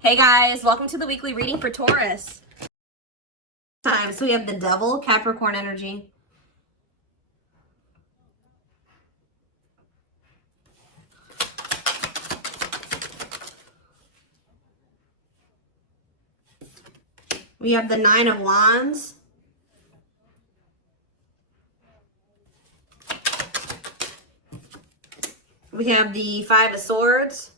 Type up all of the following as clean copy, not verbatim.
Hey guys, welcome to the weekly reading for Taurus. So we have the Devil, Capricorn energy. We have the Nine of Wands. We have the Five of Swords.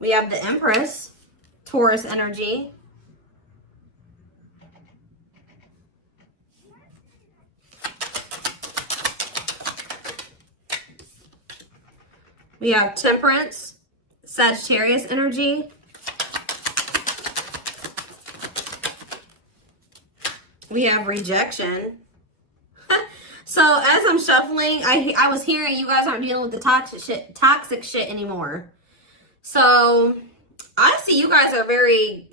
We have the Empress, Taurus energy. We have Temperance, Sagittarius energy. We have Rejection. So as I'm shuffling, I was hearing you guys aren't dealing with the toxic shit anymore. So I see you guys are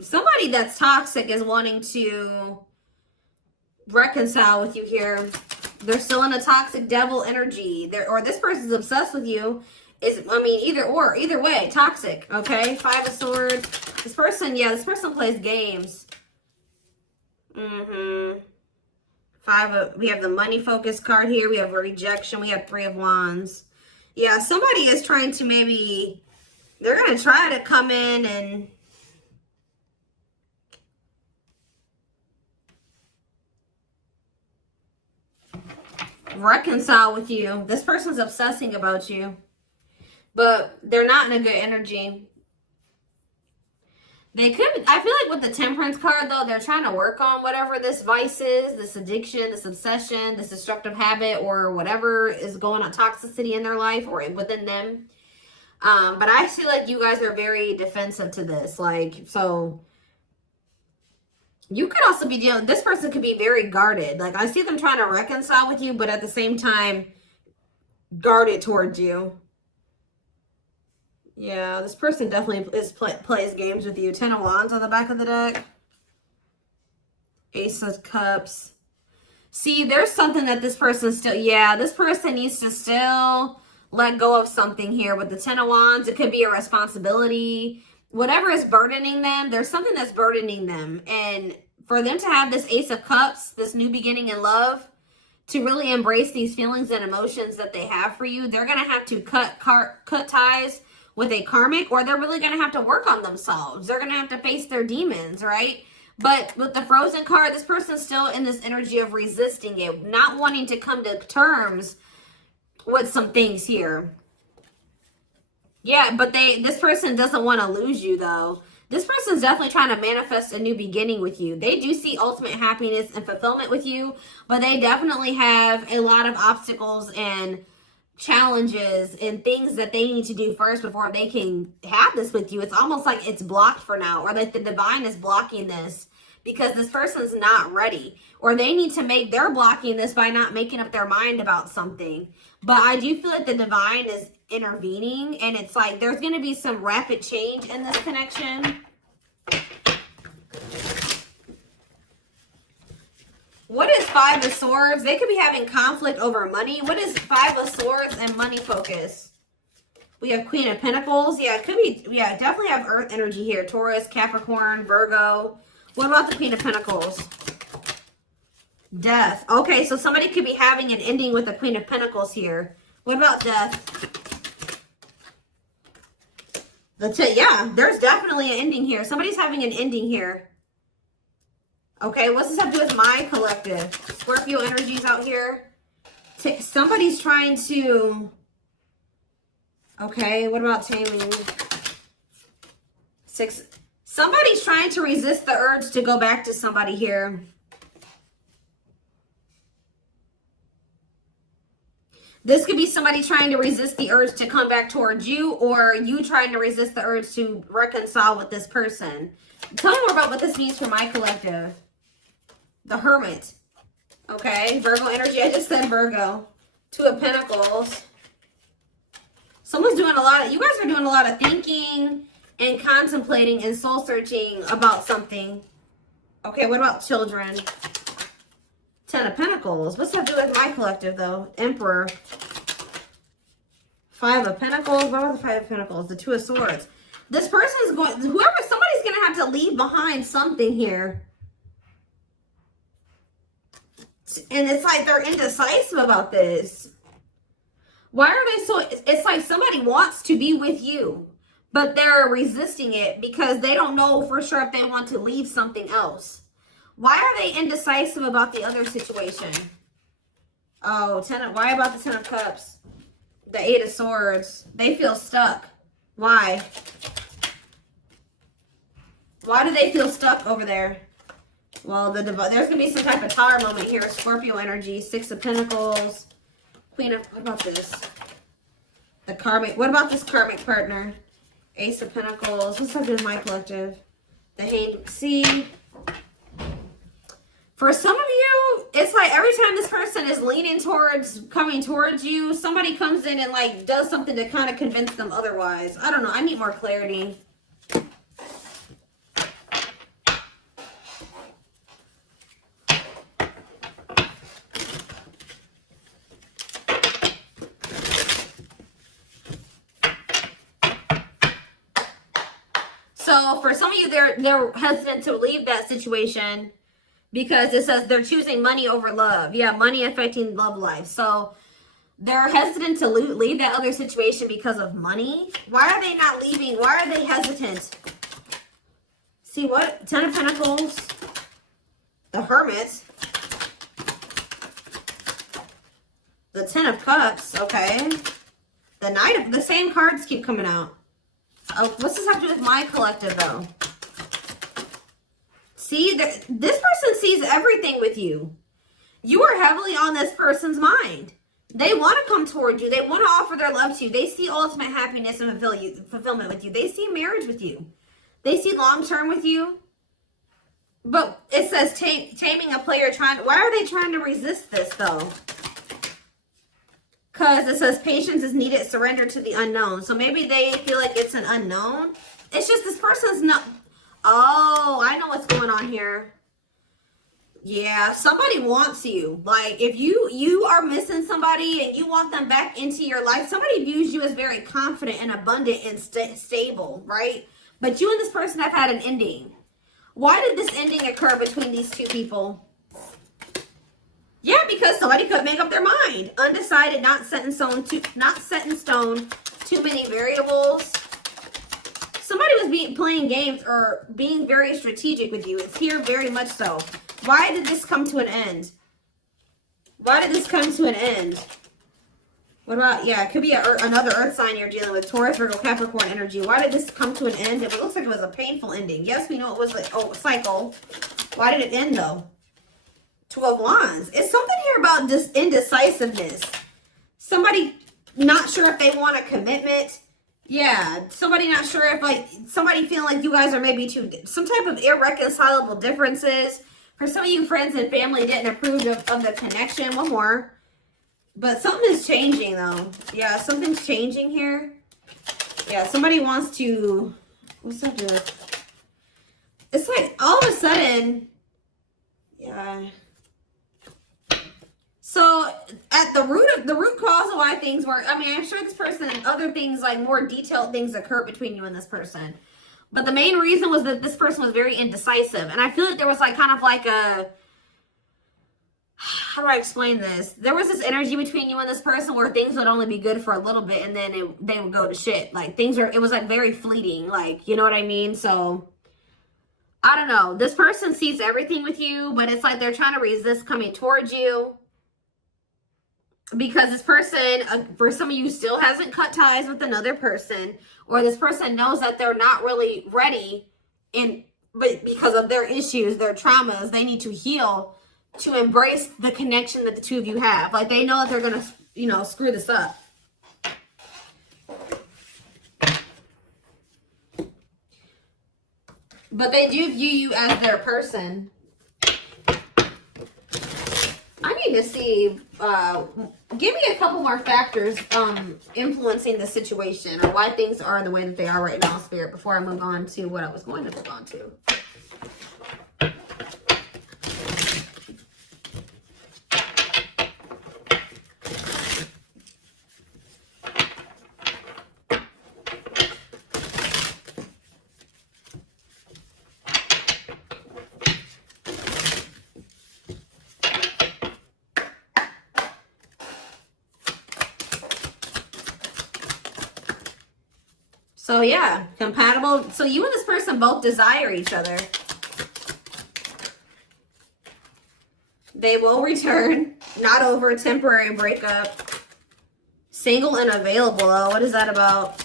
somebody that's toxic is wanting to reconcile with you here. They're still in a toxic devil energy. Or this person's obsessed with you. Either way, toxic, okay? Five of Swords. This person plays games. We have the money focus card here. We have Rejection. We have Three of Wands. Yeah, somebody is trying to they're going to try to come in and reconcile with you. This person's obsessing about you, but they're not in a good energy. They could, I feel like with the Temperance card though, they're trying to work on whatever this vice is, this addiction, this obsession, this destructive habit, or whatever is going on, toxicity in their life or within them. But I feel like you guys are very defensive to this. So you could also be this person could be very guarded. Like I see them trying to reconcile with you, but at the same time, guarded towards you. Yeah, this person definitely plays games with you. Ten of Wands on the back of the deck. Ace of Cups. See, there's something that this person this person needs to still let go of something here with the Ten of Wands. It could be a responsibility. Whatever is burdening them, there's something that's burdening them. And for them to have this Ace of Cups, this new beginning in love, to really embrace these feelings and emotions that they have for you, they're going to have to cut ties with a karmic, or they're really going to have to work on themselves. They're going to have to face their demons, right? But with the Frozen card, this person's still in this energy of resisting it, not wanting to come to terms with some things here. Yeah, but this person doesn't want to lose you though. This person's definitely trying to manifest a new beginning with you. They do see ultimate happiness and fulfillment with you, but they definitely have a lot of obstacles and challenges and things that they need to do first before they can have this with you. It's almost like it's blocked for now, or that the divine is blocking this because this person's not ready, or they're blocking this by not making up their mind about something. But I do feel like the divine is intervening, and it's like there's going to be some rapid change in this connection. What is Five of Swords? They could be having conflict over money. What is Five of Swords and money focus? We have Queen of Pentacles. Yeah, it could be. Yeah, definitely have Earth energy here. Taurus, Capricorn, Virgo. What about the Queen of Pentacles? Death. Okay, so somebody could be having an ending with the Queen of Pentacles here. What about death? Yeah, there's definitely an ending here. Somebody's having an ending here. Okay, what's this have to do with my collective? Scorpio energies out here. Somebody's trying to... Okay, what about taming? Somebody's trying to resist the urge to go back to somebody here. This could be somebody trying to resist the urge to come back towards you, or you trying to resist the urge to reconcile with this person. Tell me more about what this means for my collective. The Hermit. Okay, Virgo energy. I just said Virgo. Two of Pentacles. Someone's doing you guys are doing a lot of thinking and contemplating and soul searching about something. Okay, what about children? Ten of Pentacles. What's that do with my collective though? Emperor. Five of Pentacles. What about the Five of Pentacles? The Two of Swords. This person is going, somebody's going to have to leave behind something here. And it's like they're indecisive about this. Why are they so, it's like somebody wants to be with you, but they're resisting it because they don't know for sure if they want to leave something else. Why are they indecisive about the other situation? Oh, why about the Ten of Cups? The Eight of Swords. They feel stuck. Why? Why do they feel stuck over there? Well, there's going to be some type of tower moment here. Scorpio energy. Six of Pentacles. Queen of, what about this? The karmic, what about this karmic partner? Ace of Pentacles. What's up with my collective? The Hanged. See, for some of you, it's like every time this person is leaning towards, coming towards you, somebody comes in and like does something to kind of convince them otherwise. I don't know. I need more clarity. So for some of you, they're hesitant to leave that situation because it says they're choosing money over love. Yeah, money affecting love life. So they're hesitant to leave that other situation because of money. Why are they not leaving? Why are they hesitant? See what? Ten of Pentacles. The Hermit. The Ten of Cups. Okay. The Knight of... The same cards keep coming out. Oh, what's this have to do with my collective, though? See, this person sees everything with you. You are heavily on this person's mind. They want to come toward you. They want to offer their love to you. They see ultimate happiness and fulfillment with you. They see marriage with you. They see long-term with you. But it says taming a player trying... Why are they trying to resist this, though? Because it says patience is needed, surrender to the unknown. So maybe they feel like it's an unknown. It's just this person's not... Oh, I know what's going on here. Yeah, somebody wants you. Like, if you are missing somebody and you want them back into your life, somebody views you as very confident and abundant and stable, right? But you and this person have had an ending. Why did this ending occur between these two people? Yeah, because somebody could make up their mind. Undecided, not set in stone, too many variables. Somebody was playing games or being very strategic with you. It's here very much so. Why did this come to an end? Why did this come to an end? What about, yeah, it could be another earth sign you're dealing with. Taurus, Virgo, Capricorn energy. Why did this come to an end? It looks like it was a painful ending. Yes, we know it was like, a cycle. Why did it end, though? Two of Wands. It's something here about this indecisiveness. Somebody not sure if they want a commitment. Yeah, somebody not sure if, like, somebody feeling like you guys are maybe some type of irreconcilable differences. For some of you, friends and family didn't approve of the connection. One more. But something is changing, though. Yeah, something's changing here. Yeah, somebody wants to... What's that doing? It's like, all of a sudden... Yeah... So, at the root cause of why things work, I mean, I'm sure this person and other things, like more detailed things occur between you and this person. But the main reason was that this person was very indecisive. And I feel like there was like kind of like a, how do I explain this? There was this energy between you and this person where things would only be good for a little bit and then they would go to shit. Like it was like very fleeting, like, you know what I mean? So, I don't know. This person sees everything with you, but it's like they're trying to resist coming towards you. Because this person, for some of you, still hasn't cut ties with another person. Or this person knows that they're not really ready. But because of their issues, their traumas, they need to heal to embrace the connection that the two of you have. Like, they know that they're going to, you know, screw this up. But they do view you as their person. I need to see, give me a couple more factors influencing the situation or why things are the way that they are right now, Spirit, before I move on to what I was going to move on to. So yeah, compatible. So you and this person both desire each other. They will return, not over a temporary breakup. Single and available. Oh, what is that about?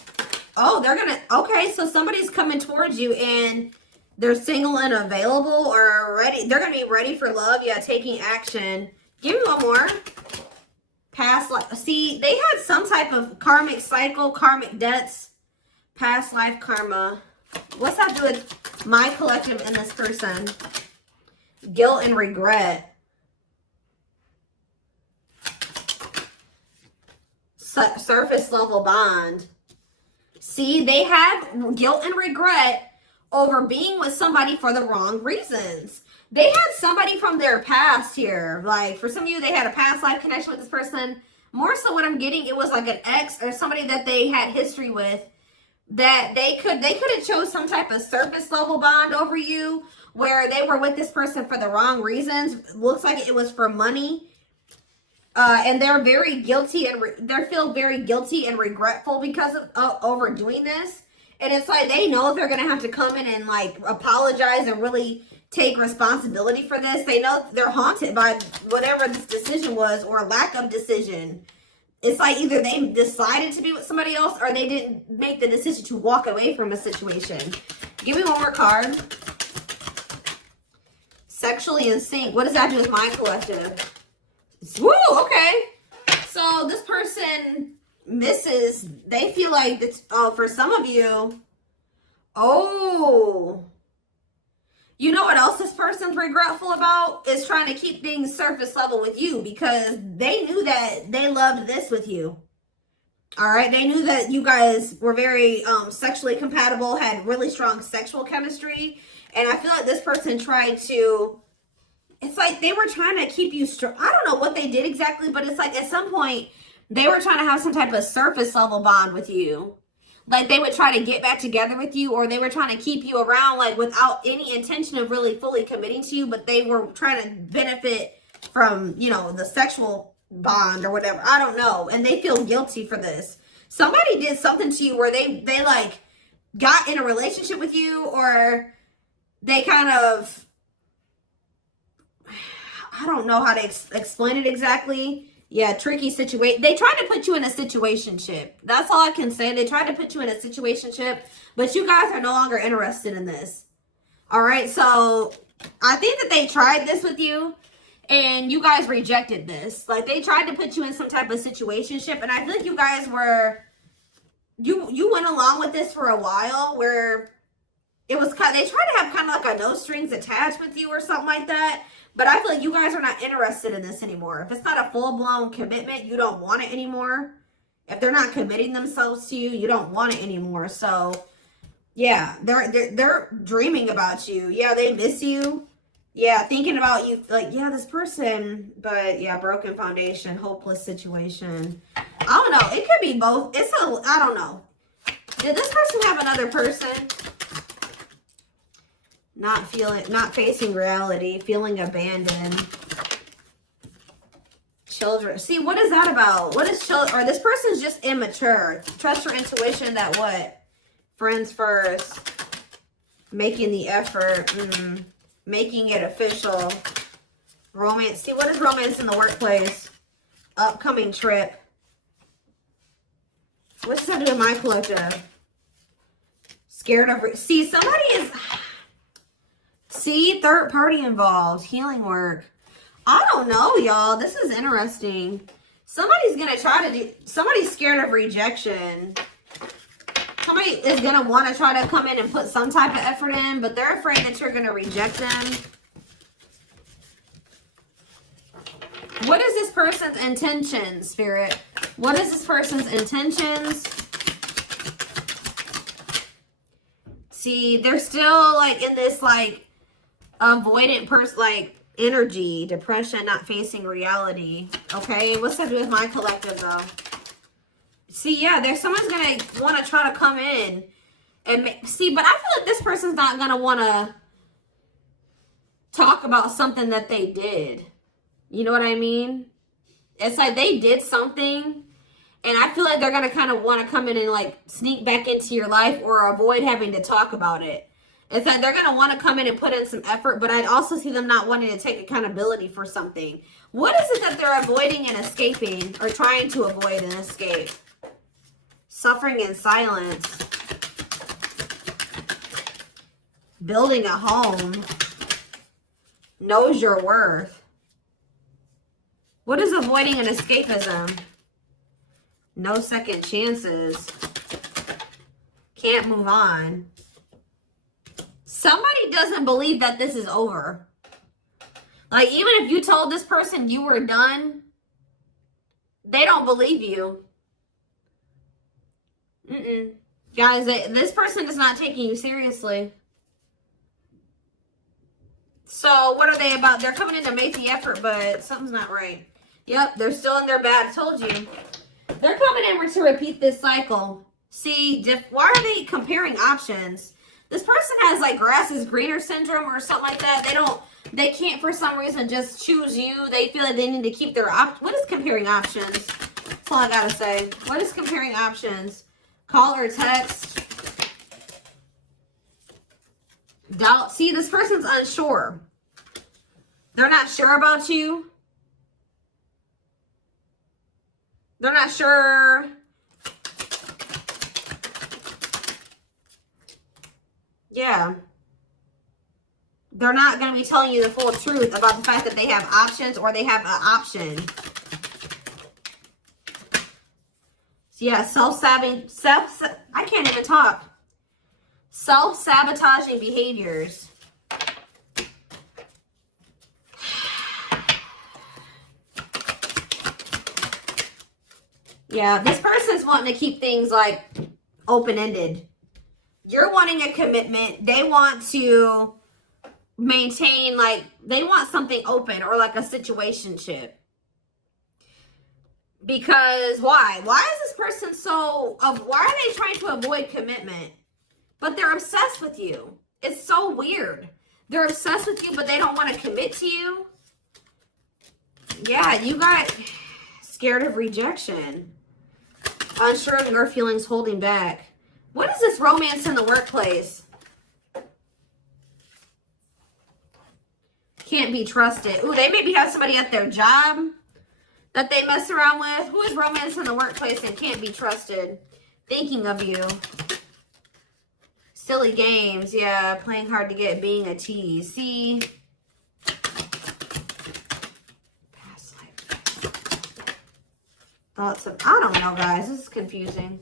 Oh, they're gonna, okay, so somebody's coming towards you and they're single and available or ready. They're gonna be ready for love. Yeah, taking action. Give me one more. Past life. See, they had some type of karmic cycle, karmic debts, past life karma. What's that do with my collective and this person? Guilt and regret. Surface level bond. See, they have guilt and regret over being with somebody for the wrong reasons. They had somebody from their past here. Like, for some of you, they had a past life connection with this person. More so what I'm getting, it was like an ex or somebody that they had history with, that they could have chose some type of surface level bond over you, where they were with this person for the wrong reasons. Looks like it was for money. And they're very guilty and they feel very guilty and regretful because of overdoing this. And it's like they know they're going to have to come in and like apologize and really take responsibility for this. They know they're haunted by whatever this decision was or lack of decision. It's like either they decided to be with somebody else or they didn't make the decision to walk away from a situation. Give me one more card. Sexually in sync. What does that do with my collective? Woo, okay. So this person misses, they feel like it's, for some of you, you know what else this person's regretful about? Is trying to keep things surface level with you because they knew that they loved this with you. All right. They knew that you guys were very sexually compatible, had really strong sexual chemistry. And I feel like this person tried to, it's like they were trying to keep you strong. I don't know what they did exactly, but it's like at some point they were trying to have some type of surface level bond with you. Like they would try to get back together with you, or they were trying to keep you around like without any intention of really fully committing to you, but they were trying to benefit from, you know, the sexual bond or whatever. I don't know. And they feel guilty for this. Somebody did something to you where they like got in a relationship with you, or they kind of, I don't know how to explain it exactly. Yeah, tricky situation. They tried to put you in a situationship. That's all I can say. They tried to put you in a situationship, but you guys are no longer interested in this. All right, so I think that they tried this with you, and you guys rejected this. Like, they tried to put you in some type of situationship, and I feel like you guys were, you went along with this for a while, where it was kind of, they tried to have kind of like a no strings attached with you or something like that. But I feel like you guys are not interested in this anymore. If it's not a full-blown commitment, you don't want it anymore. If they're not committing themselves to you, you don't want it anymore. So, yeah, they're dreaming about you. Yeah, they miss you. Yeah, thinking about you. Like, yeah, this person. But, yeah, broken foundation, hopeless situation. I don't know. It could be both. I don't know. Did this person have another person? Not facing reality, feeling abandoned. Children. See, what is that about? What is children? Or this person's just immature. Trust your intuition that what? Friends first. Making the effort. Making it official. Romance. See, what is romance in the workplace? Upcoming trip. What's that do with my collective? Scared of... See, somebody is... See, third party involved. Healing work. I don't know, y'all. This is interesting. Somebody's going to try to do... Somebody's scared of rejection. Somebody is going to want to try to come in and put some type of effort in, but they're afraid that you're going to reject them. What is this person's intentions, Spirit? What is this person's intentions? See, they're still like in this like avoidant person, like energy, depression, not facing reality. Okay, what's that do with my collective though? See, yeah, there's someone's gonna want to try to come in and see, but I feel like this person's not gonna want to talk about something that they did. You know what I mean? It's like they did something And I feel like they're going to kind of want to come in and like sneak back into your life or avoid having to talk about it. It's that they're going to want to come in and put in some effort, but I'd also see them not wanting to take accountability for something. What is it that they're avoiding and escaping, or trying to avoid and escape? Suffering in silence. Building a home. Knows your worth. What is avoiding and escapism? No second chances. Can't move on. Somebody doesn't believe that this is over. Like, even if you told this person you were done, they don't believe you. Guys, this person is not taking you seriously. So, what are they about? They're coming in to make the effort, but something's not right. Yep, they're still in their bad. I told you. They're coming in to repeat this cycle. See, why are they comparing options? This person has like grass is greener syndrome or something like that. They can't for some reason just choose you. They feel like they need to keep their what is comparing options? That's all I gotta say. What is comparing options? Call or text. Doubt. See, this person's unsure. They're not sure about you. They're not sure. Yeah. They're not going to be telling you the full truth about the fact that they have options or they have an option. So yeah, I can't even talk. Self-sabotaging behaviors. Yeah, this person's wanting to keep things like open-ended. You're wanting a commitment. They want to maintain, like, they want something open or like a situationship. Because why? Why is this person why are they trying to avoid commitment? But they're obsessed with you. It's so weird. They're obsessed with you, but they don't want to commit to you. Yeah, you got scared of rejection. Unsure of your feelings, holding back. What is this romance in the workplace? Can't be trusted. Ooh, they maybe have somebody at their job that they mess around with. Who is romance in the workplace and can't be trusted? Thinking of you. Silly games. Yeah, playing hard to get, being a tease. See? Past life. Thoughts of, I don't know, guys. This is confusing.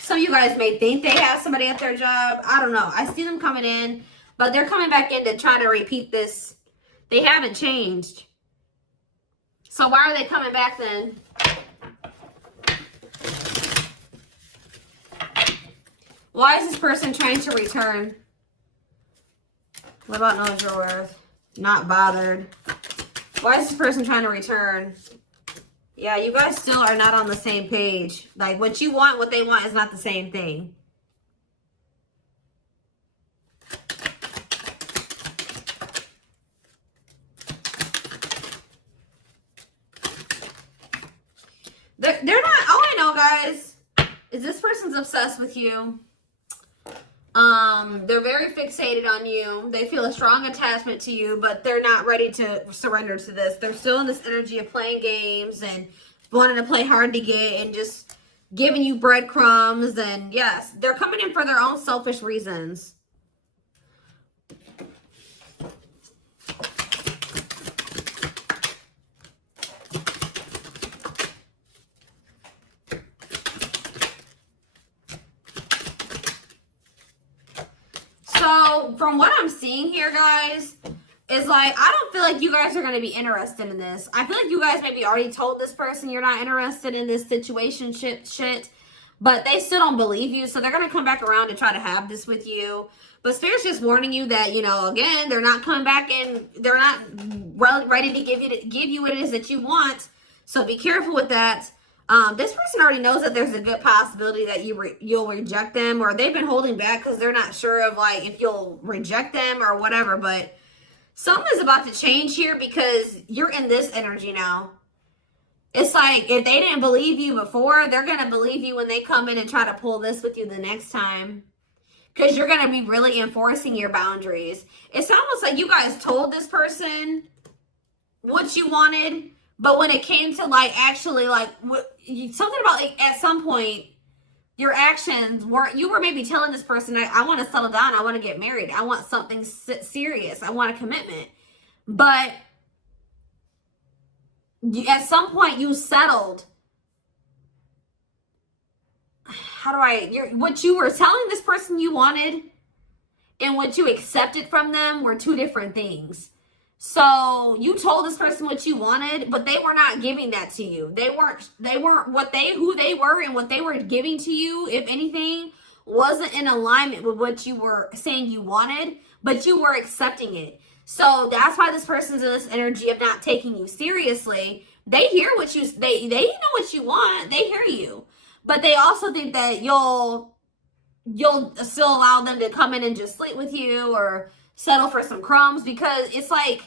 Some of you guys may think they have somebody at their job. I don't know. I see them coming in, but they're coming back in to try to repeat this. They haven't changed. So why are they coming back then? Why is this person trying to return? What about knows your worth? Not bothered. Why is this person trying to return? Yeah, you guys still are not on the same page. Like, what you want, what they want is not the same thing. They're not, all I know, guys, is this person's obsessed with you. They're very fixated on you. They feel a strong attachment to you, but they're not ready to surrender to this. They're still in this energy of playing games and wanting to play hard to get and just giving you breadcrumbs. And yes, they're coming in for their own selfish reasons. So from what I'm seeing here, guys, is like, I don't feel like you guys are going to be interested in this. I feel like you guys maybe already told this person you're not interested in this situationship shit, but they still don't believe you. So they're going to come back around to try to have this with you. But Spirit's just warning you that, you know, again, they're not coming back and they're not ready to give you what it is that you want. So be careful with that. This person already knows that there's a good possibility that you'll reject them, or they've been holding back because they're not sure of like if you'll reject them or whatever. But something is about to change here because you're in this energy now. It's like if they didn't believe you before, they're going to believe you when they come in and try to pull this with you the next time. Because you're going to be really enforcing your boundaries. It's almost like you guys told this person what you wanted, but when it came to like actually like something about like at some point your actions weren't, you were maybe telling this person, I want to settle down, I want to get married, I want something serious, I want a commitment. But at some point you settled. What you were telling this person you wanted and what you accepted from them were two different things. So you told this person what you wanted, but they were not giving that to you. They weren't who they were, and what they were giving to you, if anything, wasn't in alignment with what you were saying you wanted, but you were accepting it. So that's why this person's in this energy of not taking you seriously. They hear what they know what you want. They hear you. But they also think that you'll still allow them to come in and just sleep with you or settle for some crumbs, because it's like,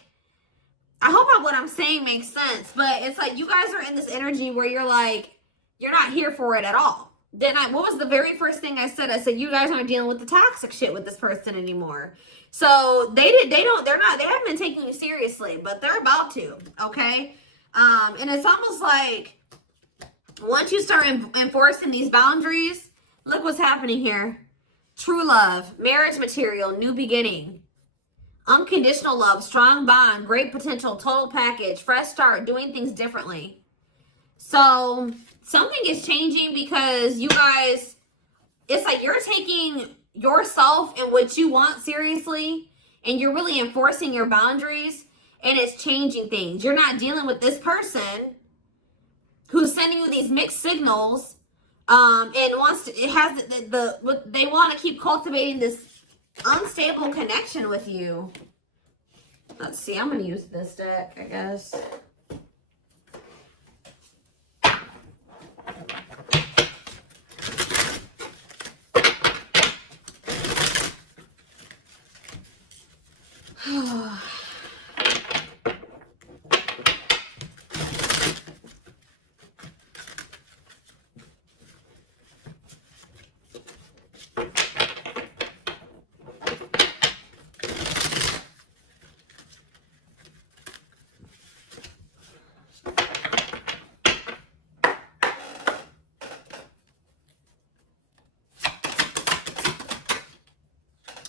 I hope what I'm saying makes sense, but it's like you guys are in this energy where you're like, you're not here for it at all. Then what was the very first thing I said? I said, you guys aren't dealing with the toxic shit with this person anymore. So they haven't been taking you seriously, but they're about to, okay? And it's almost like, once you start enforcing these boundaries, look what's happening here. True love, marriage material, new beginning, unconditional love, strong bond, great potential, total package, fresh start, doing things differently. So something is changing because you guys, it's like you're taking yourself and what you want seriously, and you're really enforcing your boundaries, and it's changing things. You're not dealing with this person who's sending you these mixed signals, and wants to, they want to keep cultivating this unstable connection with you. Let's see, I'm going to use this deck, I guess.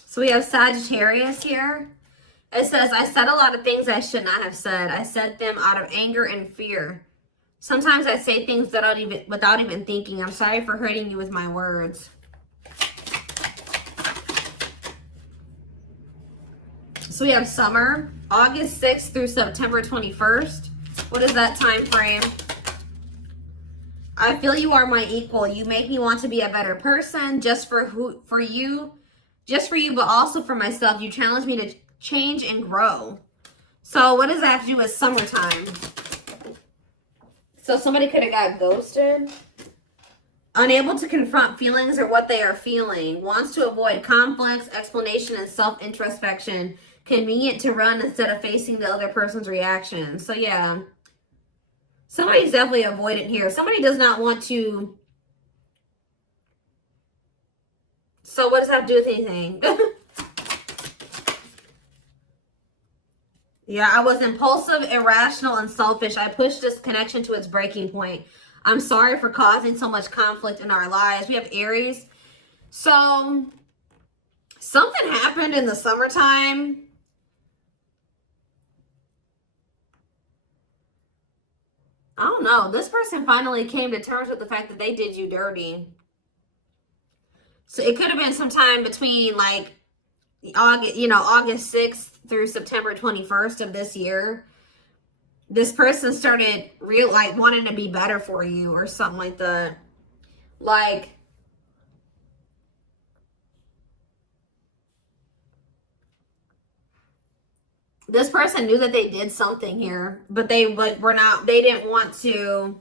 So we have Sagittarius here. It says, I said a lot of things I should not have said. I said them out of anger and fear. Sometimes I say things without even thinking. I'm sorry for hurting you with my words. So we have summer, August 6th through September 21st. What is that time frame? I feel you are my equal. You make me want to be a better person just for you, but also for myself. You challenge me to change and grow. So what does that have to do with summertime? So somebody could have got ghosted. Unable to confront feelings or what they are feeling. Wants to avoid conflicts, explanation, and self-introspection. Convenient to run instead of facing the other person's reaction. So yeah. Somebody's definitely avoidant here. Somebody does not want to. So what does that have to do with anything? Yeah, I was impulsive, irrational, and selfish. I pushed this connection to its breaking point. I'm sorry for causing so much conflict in our lives. We have Aries. So something happened in the summertime. I don't know. This person finally came to terms with the fact that they did you dirty. So it could have been sometime between like August 6th through September 21st of this year. This person started wanting to be better for you or something like that. Like, this person knew that they did something here, but they didn't want to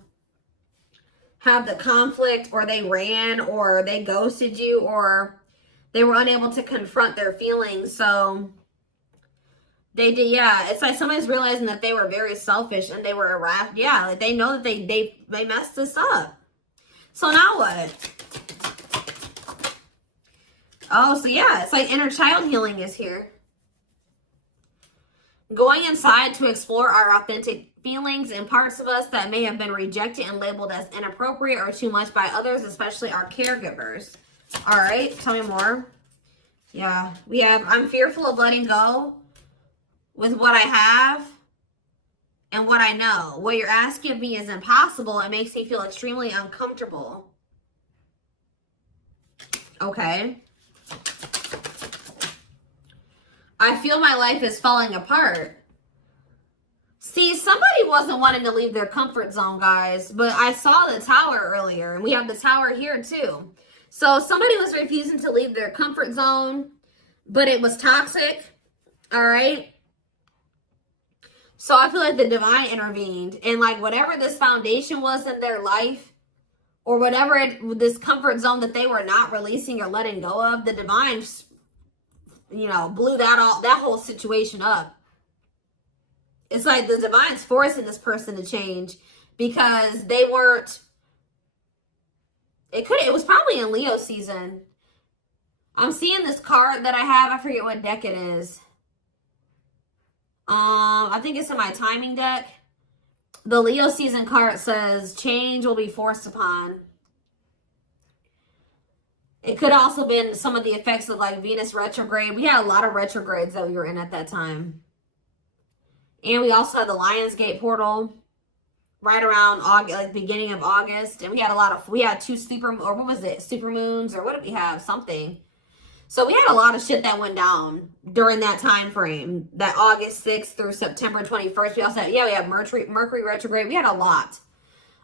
have the conflict, or they ran, or they ghosted you, or they were unable to confront their feelings. So They did, yeah. It's like somebody's realizing that they were very selfish and they were irrational. Yeah, like they know that they messed this up. So now what? Oh, so yeah, it's like inner child healing is here. Going inside to explore our authentic feelings and parts of us that may have been rejected and labeled as inappropriate or too much by others, especially our caregivers. All right, tell me more. Yeah, we have, I'm fearful of letting go with what I have and what I know. What you're asking of me is impossible. It makes me feel extremely uncomfortable. Okay. I feel my life is falling apart. See, somebody wasn't wanting to leave their comfort zone, guys, but I saw the tower earlier, and we have the tower here too. So somebody was refusing to leave their comfort zone, but it was toxic, all right? So I feel like the divine intervened, and like whatever this foundation was in their life, or whatever this comfort zone that they were not releasing or letting go of, the divine, you know, blew that whole situation up. It's like the divine's forcing this person to change because they weren't, it was probably in Leo season. I'm seeing this card that I have. I forget what deck it is. I think it's in my timing deck. The Leo season card says change will be forced upon. It could also been some of the effects of like Venus retrograde. We had a lot of retrogrades that we were in at that time. And we also had the Lionsgate portal right around August, like beginning of August. And we had two super moons, or what did we have? Something. So we had a lot of shit that went down during that time frame, that August 6th through September 21st. We also had, we had Mercury retrograde. We had a lot.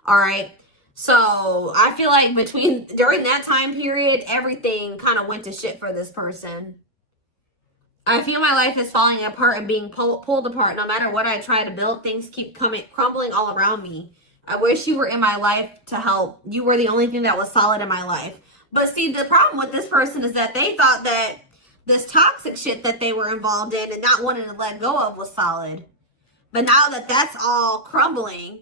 All right. So I feel like during that time period, everything kind of went to shit for this person. I feel my life is falling apart and being pulled apart. No matter what I try to build, things keep crumbling all around me. I wish you were in my life to help. You were the only thing that was solid in my life. But see, the problem with this person is that they thought that this toxic shit that they were involved in and not wanting to let go of was solid. But now that that's all crumbling,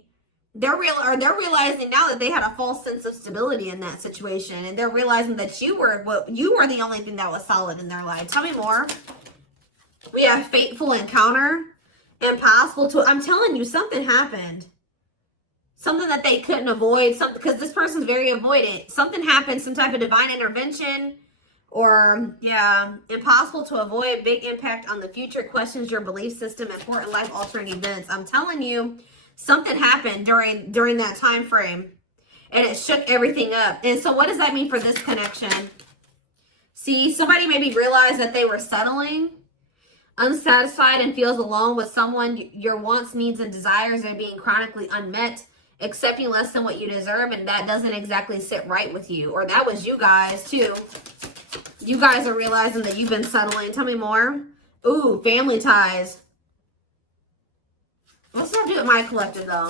they're realizing now that they had a false sense of stability in that situation. And they're realizing that you were the only thing that was solid in their life. Tell me more. We have fateful encounter, impossible to, I'm telling you, something happened. Something that they couldn't avoid, something, because this person's very avoidant. Something happened, some type of divine intervention, or, impossible to avoid, big impact on the future, questions your belief system, important life-altering events. I'm telling you, something happened during that time frame, and it shook everything up. And so what does that mean for this connection? See, somebody maybe realized that they were settling, unsatisfied, and feels alone with someone. Your wants, needs, and desires are being chronically unmet, accepting less than what you deserve, and that doesn't exactly sit right with you. Or that was you guys too. You guys are realizing that you've been settling. Tell me more. Ooh, family ties. What's that do with my collective though?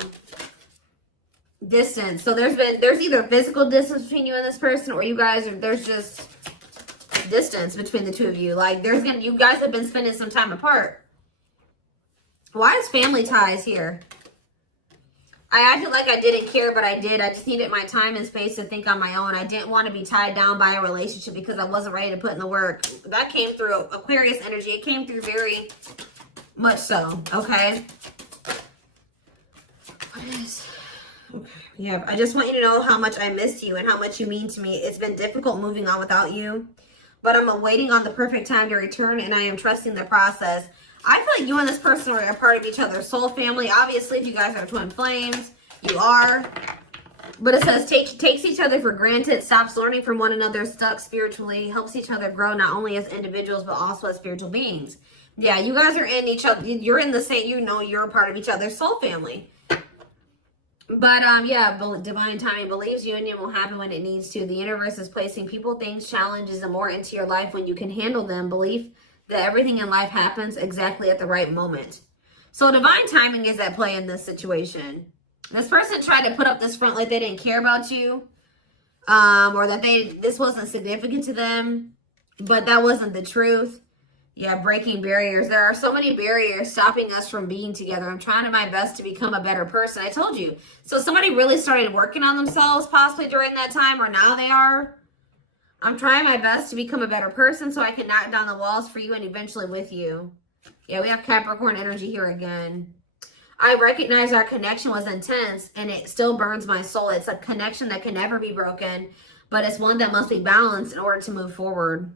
Distance. So there's either physical distance between you and this person, or there's just distance between the two of you. Like you guys have been spending some time apart. Why is family ties here? I acted like I didn't care, but I did. I just needed my time and space to think on my own. I didn't want to be tied down by a relationship because I wasn't ready to put in the work. That came through Aquarius energy. It came through very much so, okay? What is... Okay, yeah. I just want you to know how much I missed you and how much you mean to me. It's been difficult moving on without you, but I'm waiting on the perfect time to return, and I am trusting the process. I feel like you and this person are a part of each other's soul family. Obviously, if you guys are twin flames, you are. But it says takes each other for granted, stops learning from one another, stuck spiritually, helps each other grow not only as individuals, but also as spiritual beings. Yeah, you guys are in each other. You're in the same, you're a part of each other's soul family. But, divine timing, believes union will happen when it needs to. The universe is placing people, things, challenges, and more into your life when you can handle them. Belief that everything in life happens exactly at the right moment. So divine timing is at play in this situation. This person tried to put up this front like they didn't care about you, or that this wasn't significant to them, but that wasn't the truth. Yeah, breaking barriers. There are so many barriers stopping us from being together. I'm trying my best to become a better person. I told you. So somebody really started working on themselves possibly during that time, or now they are. I'm trying my best to become a better person so I can knock down the walls for you and eventually with you. Yeah, we have Capricorn energy here again. I recognize our connection was intense and it still burns my soul. It's a connection that can never be broken, but it's one that must be balanced in order to move forward.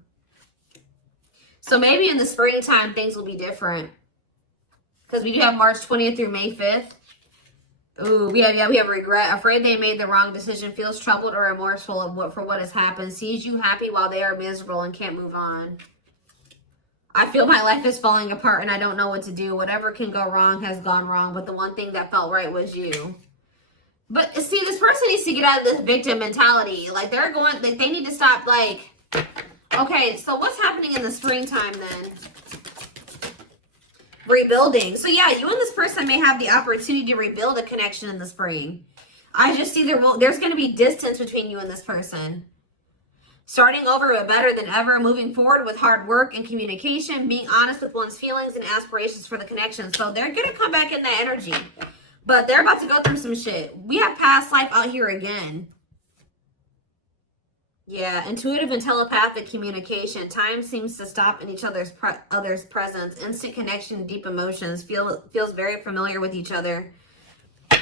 So maybe in the springtime, things will be different. Because we do have March 20th through May 5th. Ooh, we have regret. Afraid they made the wrong decision. Feels troubled or remorseful for what has happened. Sees you happy while they are miserable and can't move on. I feel my life is falling apart and I don't know what to do. Whatever can go wrong has gone wrong. But the one thing that felt right was you. But see, this person needs to get out of this victim mentality. Like they need to stop like... Okay, so what's happening in the springtime then? Rebuilding. So yeah, you and this person may have the opportunity to rebuild a connection in the spring. I just see there's going to be distance between you and this person. Starting over but better than ever, moving forward with hard work and communication, being honest with one's feelings and aspirations for the connection. So they're going to come back in that energy. But they're about to go through some shit. We have past life out here again. Yeah, intuitive and telepathic communication. Time seems to stop in each other's presence. Instant connection, deep emotions. Feels very familiar with each other.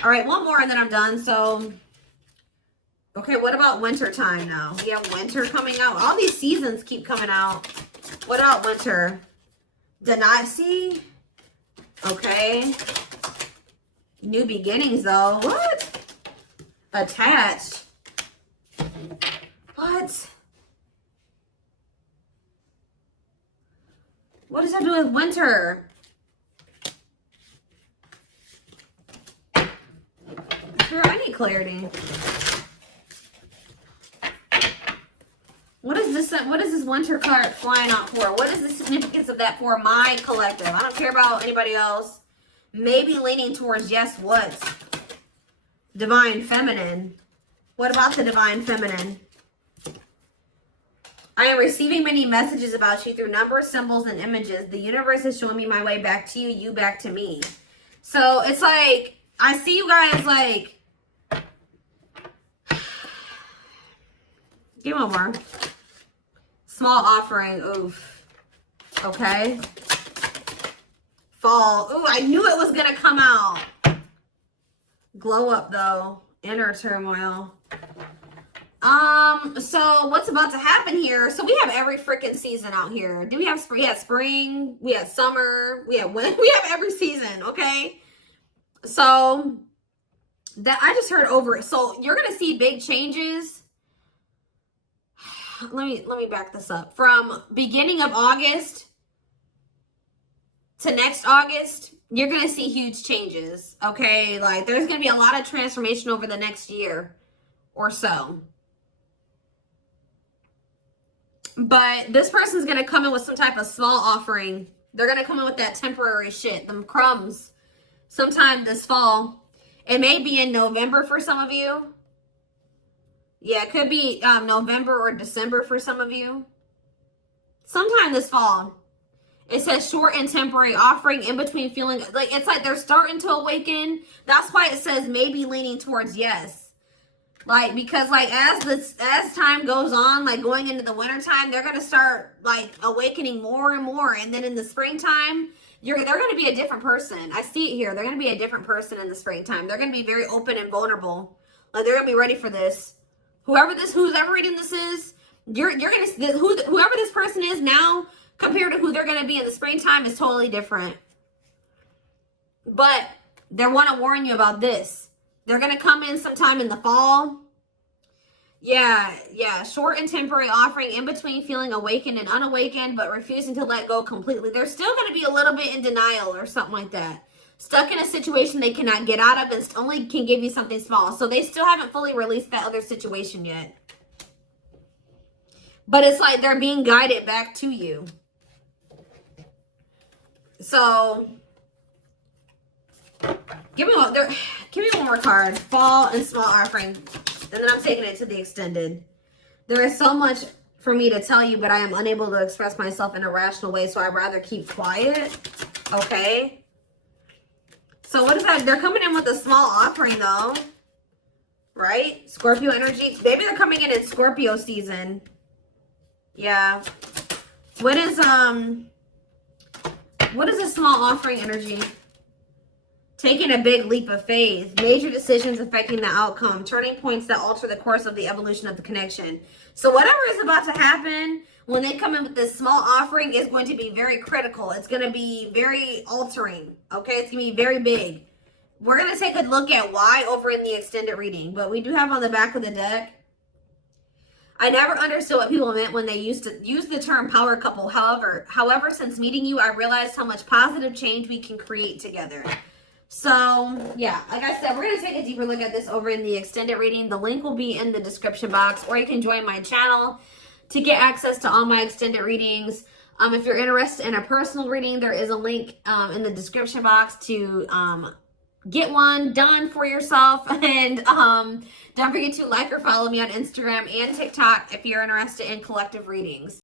All right, one more and then I'm done. So, okay, what about winter time now? We have winter coming out. All these seasons keep coming out. What about winter? See? Okay. New beginnings though. What? Attached. What? What does that do with winter? Girl, I need clarity. What is this winter card flying out for? What is the significance of that for my collective? I don't care about anybody else. Maybe leaning towards yes, what? Divine feminine. What about the divine feminine? I am receiving many messages about you through numbers, symbols, and images. The universe is showing me my way back to you, you back to me. So it's like, I see you guys like, give me one more. Small offering, oof. Okay. Fall, ooh, I knew it was gonna come out. Glow up though, inner turmoil. So what's about to happen here? So we have every freaking season out here. Do we have spring? We had spring, we had summer, we have winter, we have every season, okay? So that I just heard over it. So you're gonna see big changes. Let me back this up. From beginning of August to next August, you're gonna see huge changes, okay? Like there's gonna be a lot of transformation over the next year or so. But this person's going to come in with some type of small offering. They're going to come in with that temporary shit, them crumbs, sometime this fall. It may be in November for some of you. Yeah, it could be November or December for some of you. Sometime this fall. It says short and temporary offering in between feeling. Like it's like they're starting to awaken. That's why it says maybe leaning towards yes. Like, because like as time goes on, like going into the winter time, they're gonna start like awakening more and more. And then in the springtime, they're gonna be a different person. I see it here. They're gonna be a different person in the springtime. They're gonna be very open and vulnerable. Like they're gonna be ready for this. Who's ever reading this is, you're gonna whoever this person is now compared to who they're gonna be in the springtime is totally different. But they want to warn you about this. They're going to come in sometime in the fall. Yeah. Short and temporary offering in between feeling awakened and unawakened, but refusing to let go completely. They're still going to be a little bit in denial or something like that. Stuck in a situation they cannot get out of and only can give you something small. So they still haven't fully released that other situation yet. But it's like they're being guided back to you. So give me one more card. Fall and small offering. And then I'm taking it to the extended. There is so much for me to tell you, but I am unable to express myself in a rational way, so I'd rather keep quiet. Okay. So what is that? They're coming in with a small offering though. Right? Scorpio energy. Maybe they're coming in Scorpio season. Yeah. What is a small offering energy? Taking a big leap of faith. Major decisions affecting the outcome. Turning points that alter the course of the evolution of the connection. So whatever is about to happen when they come in with this small offering is going to be very critical. It's going to be very altering. Okay? It's going to be very big. We're going to take a look at why over in the extended reading. But we do have on the back of the deck, I never understood what people meant when they used to use the term power couple. However, since meeting you, I realized how much positive change we can create together. So, yeah, like I said, we're going to take a deeper look at this over in the extended reading. The link will be in the description box, or you can join my channel to get access to all my extended readings. If you're interested in a personal reading, there is a link in the description box to get one done for yourself. And don't forget to like or follow me on Instagram and TikTok if you're interested in collective readings.